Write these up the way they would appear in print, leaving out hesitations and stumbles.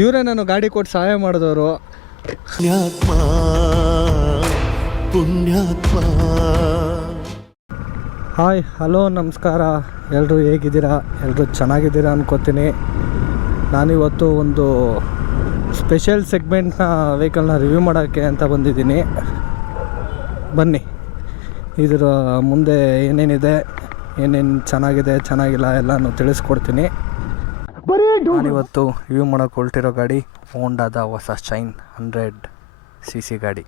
ಇವರೇ ನಾನು ಗಾಡಿ ಕೊಟ್ಟು ಸಹಾಯ ಮಾಡಿದವರು. ಹಾಯ್, ಹಲೋ, ನಮಸ್ಕಾರ. ಎಲ್ಲರೂ ಹೇಗಿದ್ದೀರಾ? ಎಲ್ಲರೂ ಚೆನ್ನಾಗಿದ್ದೀರಾ ಅನ್ಕೋತೀನಿ. ನಾನಿವತ್ತು ಒಂದು ಸ್ಪೆಷಲ್ ಸೆಗ್ಮೆಂಟ್ನ ವೆಹಿಕಲ್ನ ರಿವ್ಯೂ ಮಾಡೋಕ್ಕೆ ಅಂತ ಬಂದಿದ್ದೀನಿ. ಬನ್ನಿ, ಇದರ ಮುಂದೆ ಏನೇನಿದೆ, ಏನೇನು ಚೆನ್ನಾಗಿದೆ ಚೆನ್ನಾಗಿಲ್ಲ ಎಲ್ಲನೂ ತಿಳಿಸ್ಕೊಡ್ತೀನಿ. ನಾನಿವತ್ತು ರಿವ್ಯೂ ಮಾಡೋಕ್ಕೆ ಹೊರಟಿರೋ ಗಾಡಿ ಹೋಂಡಾದ ಹೊಸ ಶೈನ್ 100cc ಗಾಡಿ.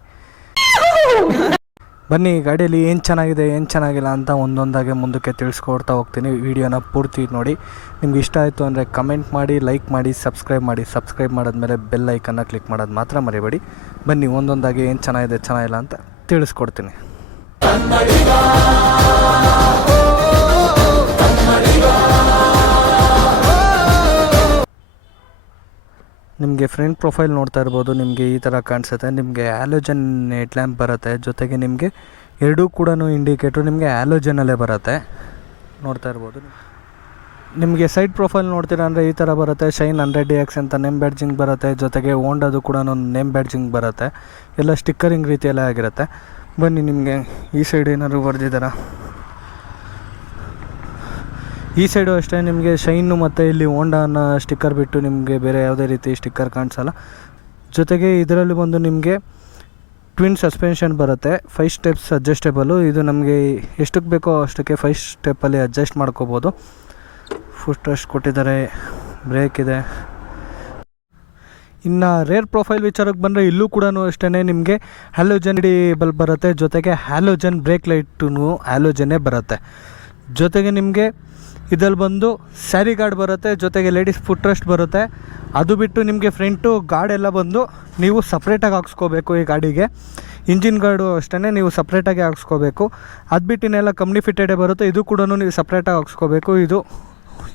ಬನ್ನಿ, ಗಾಡಿಯಲ್ಲಿ ಏನು ಚೆನ್ನಾಗಿದೆ ಏನು ಚೆನ್ನಾಗಿಲ್ಲ ಅಂತ ಒಂದೊಂದಾಗೆ ಮುಂದಕ್ಕೆ ತಿಳಿಸ್ಕೊಡ್ತಾ ಹೋಗ್ತೀನಿ. ವಿಡಿಯೋನ ಪೂರ್ತಿ ನೋಡಿ. ನಿಮ್ಗೆ ಇಷ್ಟ ಆಯಿತು ಅಂದರೆ ಕಮೆಂಟ್ ಮಾಡಿ, ಲೈಕ್ ಮಾಡಿ, ಸಬ್ಸ್ಕ್ರೈಬ್ ಮಾಡಿ. ಸಬ್ಸ್ಕ್ರೈಬ್ ಮಾಡಿದ್ಮೇಲೆ ಬೆಲ್ ಐಕನ್ನ ಕ್ಲಿಕ್ ಮಾಡೋದು ಮಾತ್ರ ಮರಿಬೇಡಿ. ಬನ್ನಿ, ಒಂದೊಂದಾಗಿ ಏನು ಚೆನ್ನಾಗಿದೆ ಚೆನ್ನಾಗಿಲ್ಲ ಅಂತ ತಿಳಿಸ್ಕೊಡ್ತೀನಿ. ನಿಮಗೆ ಫ್ರಂಟ್ ಪ್ರೊಫೈಲ್ ನೋಡ್ತಾ ಇರ್ಬೋದು. ನಿಮಗೆ ಈ ಥರ ಕಾಣಿಸುತ್ತೆ. ನಿಮಗೆ ಹ್ಯಾಲೋಜನ್ ಹೆಡ್ ಲ್ಯಾಂಪ್ ಬರುತ್ತೆ. ಜೊತೆಗೆ ನಿಮಗೆ ಎರಡೂ ಕೂಡ ಇಂಡಿಕೇಟ್ರು ನಿಮಗೆ ಹ್ಯಾಲೋಜನಲ್ಲೇ ಬರುತ್ತೆ, ನೋಡ್ತಾ ಇರ್ಬೋದು. ನಿಮಗೆ ಸೈಡ್ ಪ್ರೊಫೈಲ್ ನೋಡ್ತೀರಾ ಅಂದರೆ ಈ ಥರ ಬರುತ್ತೆ. ಶೈನ್ 100DX ಅಂತ ನೇಮ್ ಬ್ಯಾಡ್ಜಿಂಗ್ ಬರುತ್ತೆ. ಜೊತೆಗೆ ಹೋಂಡಾದು ಕೂಡ ನೇಮ್ ಬ್ಯಾಡ್ಜಿಂಗ್ ಬರುತ್ತೆ. ಎಲ್ಲ ಸ್ಟಿಕ್ಕರಿಂಗ್ ರೀತಿಯಲ್ಲೇ ಆಗಿರುತ್ತೆ. ಬನ್ನಿ, ನಿಮಗೆ ಈ ಸೈಡ್ ಏನಾದ್ರು ಬರೆದಿದ್ದಾರಾ? ಈ ಸೈಡು ಅಷ್ಟೇ. ನಿಮಗೆ ಶೈನು ಮತ್ತು ಇಲ್ಲಿ ಹೋಂಡಾನ ಸ್ಟಿಕ್ಕರ್ ಬಿಟ್ಟು ನಿಮಗೆ ಬೇರೆ ಯಾವುದೇ ರೀತಿ ಸ್ಟಿಕ್ಕರ್ ಕಾಣಿಸಲ್ಲ. ಜೊತೆಗೆ ಇದರಲ್ಲಿ ಬಂದು ನಿಮಗೆ ಟ್ವಿನ್ ಸಸ್ಪೆನ್ಷನ್ ಬರುತ್ತೆ. 5 ಸ್ಟೆಪ್ಸ್ ಅಡ್ಜಸ್ಟೇಬಲು. ಇದು ನಮಗೆ ಎಷ್ಟಕ್ಕೆ ಬೇಕೋ ಅಷ್ಟಕ್ಕೆ 5 ಸ್ಟೆಪ್ಪಲ್ಲಿ ಅಡ್ಜಸ್ಟ್ ಮಾಡ್ಕೋಬೋದು. ಫುಟ್ ರೆಸ್ಟ್ ಕೊಟ್ಟಿದ್ದಾರೆ, ಬ್ರೇಕ್ ಇದೆ. ಇನ್ನು ರೇರ್ ಪ್ರೊಫೈಲ್ ವಿಚಾರಕ್ಕೆ ಬಂದರೆ ಇಲ್ಲೂ ಕೂಡ ಅಷ್ಟೇ ನಿಮಗೆ ಹ್ಯಾಲೋಜನ್ ಬಲ್ಬ್ ಬರುತ್ತೆ. ಜೊತೆಗೆ ಹ್ಯಾಲೋಜನ್ ಬ್ರೇಕ್ ಲೈಟೂ ಹ್ಯಾಲೋಜನ್ನೇ ಬರುತ್ತೆ. ಜೊತೆಗೆ ನಿಮಗೆ ಇದರಲ್ಲಿ ಬಂದು ಸ್ಯಾರಿ ಗಾರ್ಡ್ ಬರುತ್ತೆ. ಜೊತೆಗೆ ಲೇಡೀಸ್ ಫುಟ್ ರೆಸ್ಟ್ ಬರುತ್ತೆ. ಅದು ಬಿಟ್ಟು ನಿಮಗೆ ಫ್ರಂಟು ಗಾರ್ಡೆಲ್ಲ ಬಂದು ನೀವು ಸಪ್ರೇಟಾಗಿ ಹಾಕ್ಸ್ಕೋಬೇಕು. ಈ ಗಾಡಿಗೆ ಇಂಜಿನ್ ಗಾರ್ಡು ಅಷ್ಟೇ ನೀವು ಸಪ್ರೇಟಾಗಿ ಹಾಕ್ಸ್ಕೋಬೇಕು. ಅದು ಬಿಟ್ಟು ಇನ್ನೆಲ್ಲ ಕಂಪ್ನಿ ಫಿಟ್ಟೆಡೇ ಬರುತ್ತೆ. ಇದು ಕೂಡ ನೀವು ಸಪ್ರೇಟಾಗಿ ಹಾಕ್ಸ್ಕೋಬೇಕು. ಇದು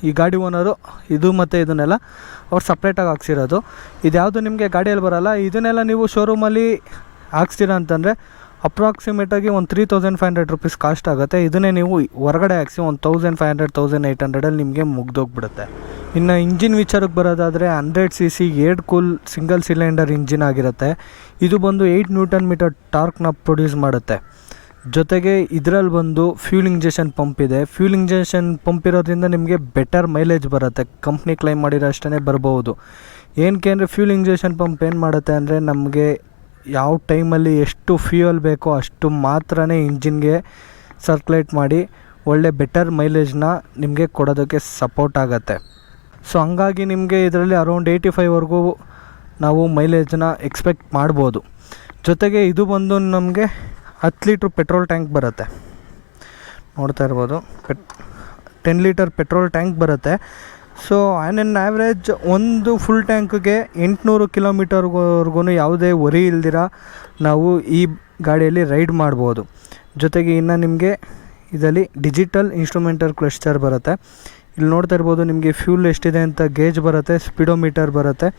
ಈ ಗಾಡಿ ಓನರು ಇದು ಮತ್ತು ಇದನ್ನೆಲ್ಲ ಅವ್ರು ಸಪ್ರೇಟಾಗಿ ಹಾಕ್ಸಿರೋದು. ಇದ್ಯಾವುದು ನಿಮಗೆ ಗಾಡಿಯಲ್ಲಿ ಬರೋಲ್ಲ. ಇದನ್ನೆಲ್ಲ ನೀವು ಶೋರೂಮಲ್ಲಿ ಹಾಕ್ಸ್ತೀರಾ ಅಂತಂದರೆ ಅಪ್ರಾಕ್ಸಿಮೇಟಾಗಿ ಒಂದು 3500 ರೂಪೀಸ್ ಕಾಸ್ಟ್ ಆಗುತ್ತೆ. ಇದನ್ನೇ ನೀವು ಹೊರಗಡೆ ಹಾಕ್ಸಿ 1500 1800 ನಿಮಗೆ ಮುಗ್ದೋಗ್ಬಿಡುತ್ತೆ. ಇನ್ನು ಇಂಜಿನ್ ವಿಚಾರಕ್ಕೆ ಬರೋದಾದರೆ 100cc air cool single cylinder engine ಆಗಿರುತ್ತೆ. ಇದು ಬಂದು 8 Nm ಟಾರ್ಕ್ನ ಪ್ರೊಡ್ಯೂಸ್ ಮಾಡುತ್ತೆ. ಜೊತೆಗೆ ಇದರಲ್ಲಿ ಬಂದು ಫ್ಯೂಲ್ ಇಂಜೆಕ್ಷನ್ ಪಂಪ್ ಇದೆ. ಫ್ಯೂಲ್ ಇಂಜೆಕ್ಷನ್ ಪಂಪ್ ಇರೋದ್ರಿಂದ ನಿಮಗೆ ಬೆಟರ್ ಮೈಲೇಜ್ ಬರುತ್ತೆ. ಕಂಪ್ನಿ ಕ್ಲೈಮ್ ಮಾಡಿರೋ ಅಷ್ಟೇ ಬರ್ಬೋದು. ಏನಕ್ಕೆ ಅಂದರೆ ಫ್ಯೂಲ್ ಇಂಜೆಕ್ಷನ್ ಪಂಪ್ ಏನು ಮಾಡುತ್ತೆ ಅಂದರೆ ನಮಗೆ ಯಾವ ಟೈಮಲ್ಲಿ ಎಷ್ಟು ಫ್ಯೂಯಲ್ ಬೇಕೋ ಅಷ್ಟು ಮಾತ್ರ ಇಂಜಿನ್ಗೆ ಸರ್ಕ್ಯುಲೇಟ್ ಮಾಡಿ ಒಳ್ಳೆ ಬೆಟರ್ ಮೈಲೇಜ್ನ ನಿಮಗೆ ಕೊಡೋದಕ್ಕೆ ಸಪೋರ್ಟ್ ಆಗುತ್ತೆ. ಸೊ ಹಂಗಾಗಿ ನಿಮಗೆ ಇದರಲ್ಲಿ ಅರೌಂಡ್ 85ವರೆಗೂ ನಾವು ಮೈಲೇಜನ್ನ ಎಕ್ಸ್ಪೆಕ್ಟ್ ಮಾಡ್ಬೋದು. ಜೊತೆಗೆ ಇದು ಬಂದು ನಮಗೆ 10 ಲೀಟ್ರ್ ಪೆಟ್ರೋಲ್ ಟ್ಯಾಂಕ್ ಬರುತ್ತೆ, ನೋಡ್ತಾ ಇರ್ಬೋದು. 10 ಲೀಟರ್ ಪೆಟ್ರೋಲ್ ಟ್ಯಾಂಕ್ ಬರುತ್ತೆ. ಸೊ ಆ್ಯನ್ ಆ್ಯಾವ್ರೇಜ್ ಒಂದು ಫುಲ್ ಟ್ಯಾಂಕ್ಗೆ 800 ಕಿಲೋಮೀಟರ್ವರೆಗೂ ಯಾವುದೇ ವರಿ ಇಲ್ದಿರ ನಾವು ಈ ಗಾಡಿಯಲ್ಲಿ ರೈಡ್ ಮಾಡ್ಬೋದು. ಜೊತೆಗೆ ಇನ್ನು ನಿಮಗೆ ಇದರಲ್ಲಿ ಡಿಜಿಟಲ್ ಇನ್ಸ್ಟ್ರೂಮೆಂಟಲ್ ಕ್ಲಸ್ಟರ್ ಬರುತ್ತೆ. ಇಲ್ಲಿ ನೋಡ್ತಾ ಇರ್ಬೋದು. ನಿಮಗೆ ಫ್ಯೂಲ್ ಎಷ್ಟಿದೆ ಅಂತ ಗೇಜ್ ಬರುತ್ತೆ, ಸ್ಪೀಡೋಮೀಟರ್ ಬರುತ್ತೆ.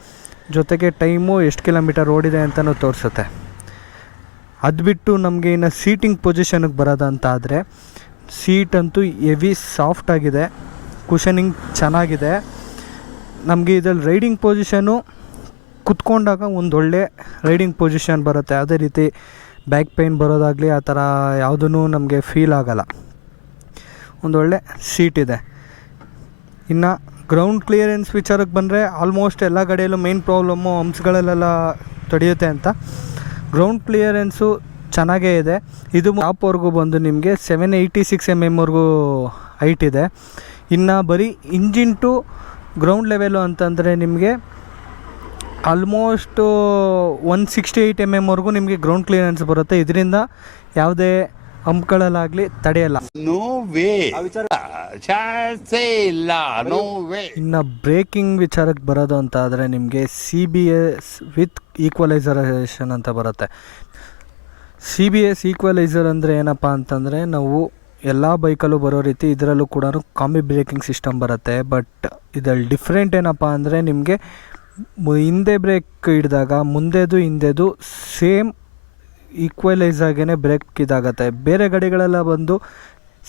ಜೊತೆಗೆ ಟೈಮು ಎಷ್ಟು ಕಿಲೋಮೀಟರ್ ಓಡಿದೆ ಅಂತಲೂ ತೋರಿಸುತ್ತೆ. ಅದು ಬಿಟ್ಟು ನಮಗೆ ಇನ್ನು ಸೀಟಿಂಗ್ ಪೊಸಿಷನ್ಗೆ ಬರೋದಂತ ಆದರೆ ಸೀಟಂತೂ ಹೆವಿ ಸಾಫ್ಟ್ ಆಗಿದೆ, ಕುಷನಿಂಗ್ ಚೆನ್ನಾಗಿದೆ. ನಮಗೆ ಇದರಲ್ಲಿ ರೈಡಿಂಗ್ ಪೊಸಿಷನು ಕುತ್ಕೊಂಡಾಗ ಒಂದೊಳ್ಳೆ ರೈಡಿಂಗ್ ಪೊಸಿಷನ್ ಬರುತ್ತೆ. ಯಾವುದೇ ರೀತಿ ಬ್ಯಾಕ್ ಪೇಯ್ನ್ ಬರೋದಾಗಲಿ ಆ ಥರ ಯಾವುದೂ ನಮಗೆ ಫೀಲ್ ಆಗೋಲ್ಲ. ಒಂದೊಳ್ಳೆ ಸೀಟ್ ಇದೆ. ಇನ್ನು ಗ್ರೌಂಡ್ ಕ್ಲಿಯರೆನ್ಸ್ ವಿಚಾರಕ್ಕೆ ಬಂದರೆ ಆಲ್ಮೋಸ್ಟ್ ಎಲ್ಲ ಗಾಡಿಯಲ್ಲೂ ಮೇನ್ ಪ್ರಾಬ್ಲಮ್ಮು ಹಂಪ್ಸ್ಗಳಲ್ಲೆಲ್ಲ ತಡೆಯುತ್ತೆ ಅಂತ. ಗ್ರೌಂಡ್ ಕ್ಲಿಯರೆನ್ಸು ಚೆನ್ನಾಗೇ ಇದೆ. ಇದು ಟಾಪ್ವರೆಗೂ ಬಂದು ನಿಮಗೆ 786 mm ಹೈಟ್ ಇದೆ. ಇನ್ನು ಬರೀ ಇಂಜಿನ್ ಟು ಗ್ರೌಂಡ್ ಲೆವೆಲು ಅಂತಂದರೆ ನಿಮಗೆ ಆಲ್ಮೋಸ್ಟು 168 mm ನಿಮಗೆ ಗ್ರೌಂಡ್ ಕ್ಲಿಯರೆನ್ಸ್ ಬರುತ್ತೆ. ಇದರಿಂದ ಯಾವುದೇ ಹಂಪ್ಗಳಲ್ಲಾಗಲಿ ತಡೆಯಲ್ಲ. ಇನ್ನು ಬ್ರೇಕಿಂಗ್ ವಿಚಾರಕ್ಕೆ ಬರೋದು ಅಂತ ಆದರೆ ನಿಮಗೆ CBS ವಿತ್ ಈಕ್ವಲೈಸರೇಷನ್ ಅಂತ ಬರುತ್ತೆ. CBS ಈಕ್ವಲೈಸರ್ ಅಂದರೆ ಏನಪ್ಪ ಅಂತಂದರೆ ನಾವು ಎಲ್ಲ ಬೈಕಲ್ಲೂ ಬರೋ ರೀತಿ ಇದರಲ್ಲೂ ಕೂಡ ಕಾಂಬಿ ಬ್ರೇಕಿಂಗ್ ಸಿಸ್ಟಮ್ ಬರುತ್ತೆ. ಬಟ್ ಇದರಲ್ಲಿ ಡಿಫ್ರೆಂಟ್ ಏನಪ್ಪ ಅಂದರೆ ನಿಮಗೆ ಹಿಂದೆ ಬ್ರೇಕ್ ಹಿಡಿದಾಗ ಮುಂದೆದು ಹಿಂದೆದು ಸೇಮ್ ಈಕ್ವಲೈಸ್ ಆಗೇ ಬ್ರೇಕ್ ಇದಾಗುತ್ತೆ. ಬೇರೆ ಗಾಡಿಗಳೆಲ್ಲ ಬಂದು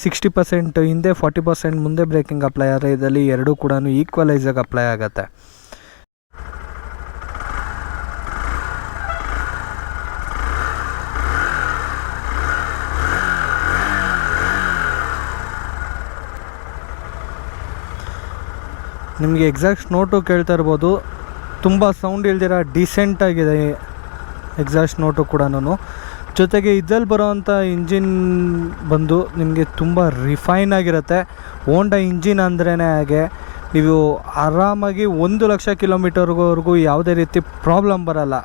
60% ಹಿಂದೆ 40% ಮುಂದೆ ಬ್ರೇಕಿಂಗ್ ಅಪ್ಲೈ ಆದರೆ ಇದರಲ್ಲಿ ಎರಡೂ ಕೂಡ ಈಕ್ವಲೈಸಾಗಿ ಅಪ್ಲೈ ಆಗುತ್ತೆ. ನಿಮಗೆ ಎಕ್ಸಾಕ್ಟ್ ನೋಟು ಕೇಳ್ತಾ ಇರ್ಬೋದು, ತುಂಬ ಸೌಂಡ್ ಇಲ್ದಿರ ಡೀಸೆಂಟಾಗಿದೆ ಎಕ್ಸಾಸ್ಟ್ ನೋಟು ಕೂಡ. ಜೊತೆಗೆ ಇದ್ರಲ್ಲಿ ಬರೋವಂಥ ಇಂಜಿನ್ ಬಂದು ನಿಮಗೆ ತುಂಬ ರಿಫೈನ್ ಆಗಿರುತ್ತೆ. ಹೋಂಡಾ ಇಂಜಿನ್ ಅಂದ್ರೇ ಹಾಗೆ, ನೀವು ಆರಾಮಾಗಿ 1,00,000 ಕಿಲೋಮೀಟರ್ವರೆಗೂ ಯಾವುದೇ ರೀತಿ ಪ್ರಾಬ್ಲಮ್ ಬರಲ್ಲ.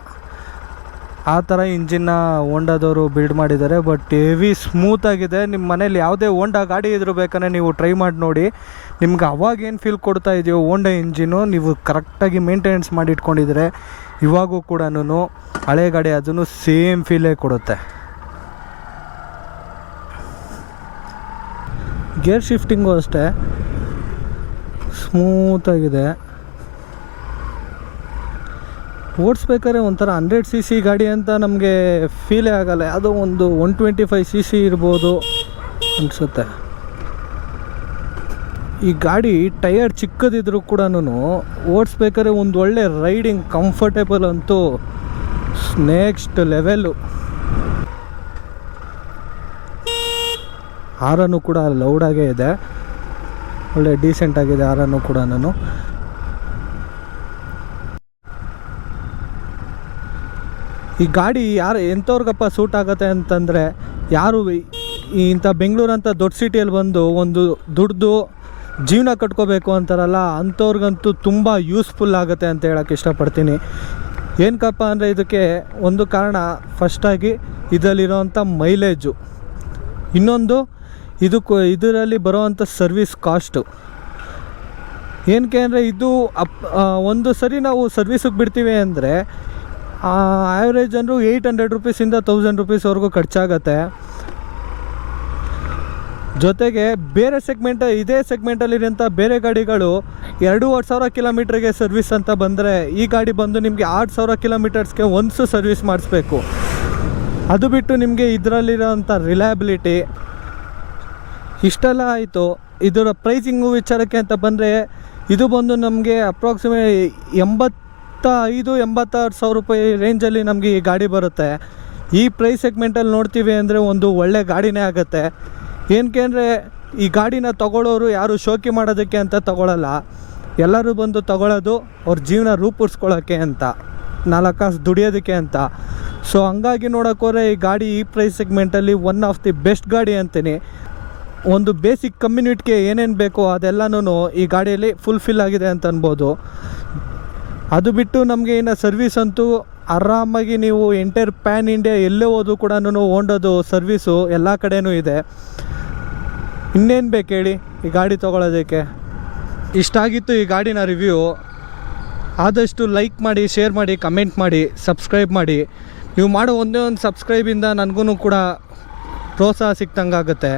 ಆ ಥರ ಇಂಜಿನ್ನ ಹೋಂಡಾದವರು ಬಿಲ್ಡ್ ಮಾಡಿದ್ದಾರೆ. ಬಟ್ ಹೆವಿ ಸ್ಮೂತಾಗಿದೆ. ನಿಮ್ಮ ಮನೇಲಿ ಯಾವುದೇ ಹೋಂಡಾ ಗಾಡಿ ಇದ್ರೂ ಬೇಕಂದರೆ ನೀವು ಟ್ರೈ ಮಾಡಿ ನೋಡಿ. ನಿಮ್ಗೆ ಅವಾಗೇನು ಫೀಲ್ ಕೊಡ್ತಾ ಇದೆಯೋ ಹೋಂಡಾ ಇಂಜಿನು, ನೀವು ಕರೆಕ್ಟಾಗಿ ಮೇಂಟೆನೆನ್ಸ್ ಮಾಡಿ ಇಟ್ಕೊಂಡಿದ್ರೆ ಇವಾಗೂ ಕೂಡ ಹಳೆ ಗಾಡಿ ಅದನ್ನು ಸೇಮ್ ಫೀಲೇ ಕೊಡುತ್ತೆ. ಗೇರ್ ಶಿಫ್ಟಿಂಗು ಅಷ್ಟೇ ಸ್ಮೂತಾಗಿದೆ. ಓಡಿಸ್ಬೇಕಾದ್ರೆ ಒಂಥರ 100cc ಗಾಡಿ ಅಂತ ನಮಗೆ ಫೀಲೇ ಆಗಲ್ಲ. ಯಾವುದೋ ಒಂದು 125cc ಇರ್ಬೋದು ಅನಿಸುತ್ತೆ. ಈ ಗಾಡಿ ಟೈರ್ ಚಿಕ್ಕದಿದ್ರೂ ಕೂಡ ಓಡಿಸ್ಬೇಕಾದ್ರೆ ಒಂದು ಒಳ್ಳೆ ರೈಡಿಂಗ್ ಕಂಫರ್ಟೇಬಲ್ ಅಂತೂ ನೆಕ್ಸ್ಟ್ ಲೆವೆಲ್ಲು. ಹಾರನ್ನು ಕೂಡ ಲೌಡಾಗೇ ಇದೆ, ಒಳ್ಳೆ ಡೀಸೆಂಟಾಗಿದೆ ಹಾರನ್ನು ಕೂಡ. ಈ ಗಾಡಿ ಎಂಥವ್ರಿಗಪ್ಪ ಸೂಟ್ ಆಗುತ್ತೆ ಅಂತಂದರೆ, ಯಾರು ಇಂಥ ಬೆಂಗಳೂರಂಥ ದೊಡ್ಡ ಸಿಟಿಯಲ್ಲಿ ಬಂದು ಒಂದು ದುಡ್ದು ಜೀವನ ಕಟ್ಕೋಬೇಕು ಅಂತಾರಲ್ಲ, ಅಂಥವ್ರಿಗಂತೂ ತುಂಬ ಯೂಸ್ಫುಲ್ ಆಗುತ್ತೆ ಅಂತ ಹೇಳೋಕ್ಕೆ ಇಷ್ಟಪಡ್ತೀನಿ. ಏನಕ್ಕಪ್ಪ ಅಂದರೆ ಇದಕ್ಕೆ ಒಂದು ಕಾರಣ, ಫಸ್ಟಾಗಿ ಇದರಲ್ಲಿರೋವಂಥ ಮೈಲೇಜು, ಇನ್ನೊಂದು ಇದರಲ್ಲಿ ಬರೋವಂಥ ಸರ್ವಿಸ್ ಕಾಸ್ಟು. ಏನಕ್ಕೆ ಅಂದರೆ ಇದು ಒಂದು ಸರಿ ನಾವು ಸರ್ವಿಸಿಗೆ ಬಿಡ್ತೀವಿ ಅಂದರೆ ಆ್ಯಾವ್ರೇಜ್ ಅಂದರೂ 800 ರೂಪೀಸಿಂದ 1000 ರೂಪೀಸ್ವರೆಗೂ ಖರ್ಚಾಗತ್ತೆ. ಜೊತೆಗೆ ಬೇರೆ ಇದೇ ಸೆಗ್ಮೆಂಟಲ್ಲಿರೋಂಥ ಬೇರೆ ಗಾಡಿಗಳು 2,500 ಕಿಲೋಮೀಟ್ರಿಗೆ ಸರ್ವಿಸ್ ಅಂತ ಬಂದರೆ, ಈ ಗಾಡಿ ಬಂದು ನಿಮಗೆ 6,000 ಕಿಲೋಮೀಟರ್ಸ್ಗೆ ಒಂದು ಸರ್ವಿಸ್ ಮಾಡಿಸ್ಬೇಕು. ಅದು ಬಿಟ್ಟು ನಿಮಗೆ ಇದರಲ್ಲಿರೋಂಥ ರಿಲಯಬಿಲಿಟಿ ಇಷ್ಟೆಲ್ಲ ಆಯಿತು. ಇದರ ಪ್ರೈಸಿಂಗು ವಿಚಾರಕ್ಕೆ ಅಂತ ಬಂದರೆ, ಇದು ಬಂದು ನಮಗೆ ಅಪ್ರಾಕ್ಸಿಮೇಟ್ 85,000-86,000 ರೂಪಾಯಿ ರೇಂಜಲ್ಲಿ ನಮಗೆ ಈ ಗಾಡಿ ಬರುತ್ತೆ. ಈ ಪ್ರೈಸ್ ಸೆಗ್ಮೆಂಟಲ್ಲಿ ನೋಡ್ತೀವಿ ಅಂದರೆ ಒಂದು ಒಳ್ಳೆ ಗಾಡಿನೇ ಆಗುತ್ತೆ. ಏನಕ್ಕೆ ಅಂದರೆ ಈ ಗಾಡಿನ ತೊಗೊಳ್ಳೋರು ಯಾರು ಶೋಕಿ ಮಾಡೋದಕ್ಕೆ ಅಂತ ತೊಗೊಳ್ಳಲ್ಲ, ಎಲ್ಲರೂ ಬಂದು ತೊಗೊಳ್ಳೋದು ಅವ್ರ ಜೀವನ ರೂಪಿಸ್ಕೊಳ್ಳೋಕ್ಕೆ ಅಂತ, 4 ಕಾಸು ದುಡಿಯೋದಕ್ಕೆ ಅಂತ. ಸೊ ಹಂಗಾಗಿ ನೋಡೋಕ್ಕೋದ್ರೆ ಈ ಗಾಡಿ ಈ ಪ್ರೈಸ್ ಸೆಗ್ಮೆಂಟಲ್ಲಿ ಒನ್ ಆಫ್ ದಿ ಬೆಸ್ಟ್ ಗಾಡಿ ಅಂತೀನಿ. ಒಂದು ಬೇಸಿಕ್ ಕಮ್ಯುನಿಟಿಗೆ ಏನೇನು ಬೇಕೋ ಅದೆಲ್ಲನೂ ಈ ಗಾಡಿಯಲ್ಲಿ ಫುಲ್ಫಿಲ್ ಆಗಿದೆ ಅಂತ ಅನ್ಬೋದು. ಅದು ಬಿಟ್ಟು ನಮಗೆ ಇನ್ನು ಸರ್ವಿಸ್ ಅಂತೂ ಆರಾಮಾಗಿ ನೀವು ಎಂಟೈರ್ ಪ್ಯಾನ್ ಇಂಡಿಯಾ ಎಲ್ಲೇ ಹೋದ್ರೂ ಕೂಡ ಹೋಂಡಾದು ಸರ್ವಿಸು ಎಲ್ಲ ಕಡೆಯೂ ಇದೆ. ಇನ್ನೇನು ಬೇಕು ಹೇಳಿ ಈ ಗಾಡಿ ತೊಗೊಳೋದಕ್ಕೆ. ಇಷ್ಟ ಆಗಿತ್ತು ಈ ಗಾಡಿನ ರಿವ್ಯೂ. ಆದಷ್ಟು ಲೈಕ್ ಮಾಡಿ, ಶೇರ್ ಮಾಡಿ, ಕಮೆಂಟ್ ಮಾಡಿ, ಸಬ್ಸ್ಕ್ರೈಬ್ ಮಾಡಿ. ನೀವು ಮಾಡೋ ಒಂದೇ ಒಂದು ಸಬ್ಸ್ಕ್ರೈಬಿಂದ ನನಗೂ ಕೂಡ ಪ್ರೋತ್ಸಾಹ ಸಿಕ್ತಂಗಾಗುತ್ತೆ.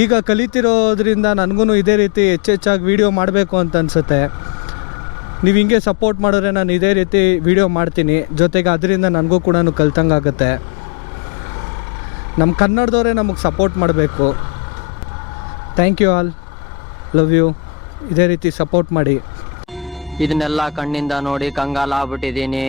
ಈಗ ಕಲಿತಿರೋದ್ರಿಂದ ನನಗೂ ಇದೇ ರೀತಿ ಹೆಚ್ಚಾಗಿ ವೀಡಿಯೋ ಮಾಡಬೇಕು ಅಂತ ಅನಿಸುತ್ತೆ. ನೀವು ಹಿಂಗೆ ಸಪೋರ್ಟ್ ಮಾಡಿದ್ರೆ ನಾನು ಇದೇ ರೀತಿ ವೀಡಿಯೋ ಮಾಡ್ತೀನಿ. ಜೊತೆಗೆ ಅದರಿಂದ ನನಗೂ ಕೂಡ ಕಲ್ತಂಗಾಗುತ್ತೆ. ನಮ್ಮ ಕನ್ನಡದವರೇ ನಮಗೆ ಸಪೋರ್ಟ್ ಮಾಡಬೇಕು. Thank you all, love you. ಇದೇ ರೀತಿ ಸಪೋರ್ಟ್ ಮಾಡಿ. ಇದನ್ನೆಲ್ಲ ಕಣ್ಣಿಂದ ನೋಡಿ ಕಂಗಾಲ ಆಗ್ಬಿಟ್ಟಿದ್ದೀನಿ.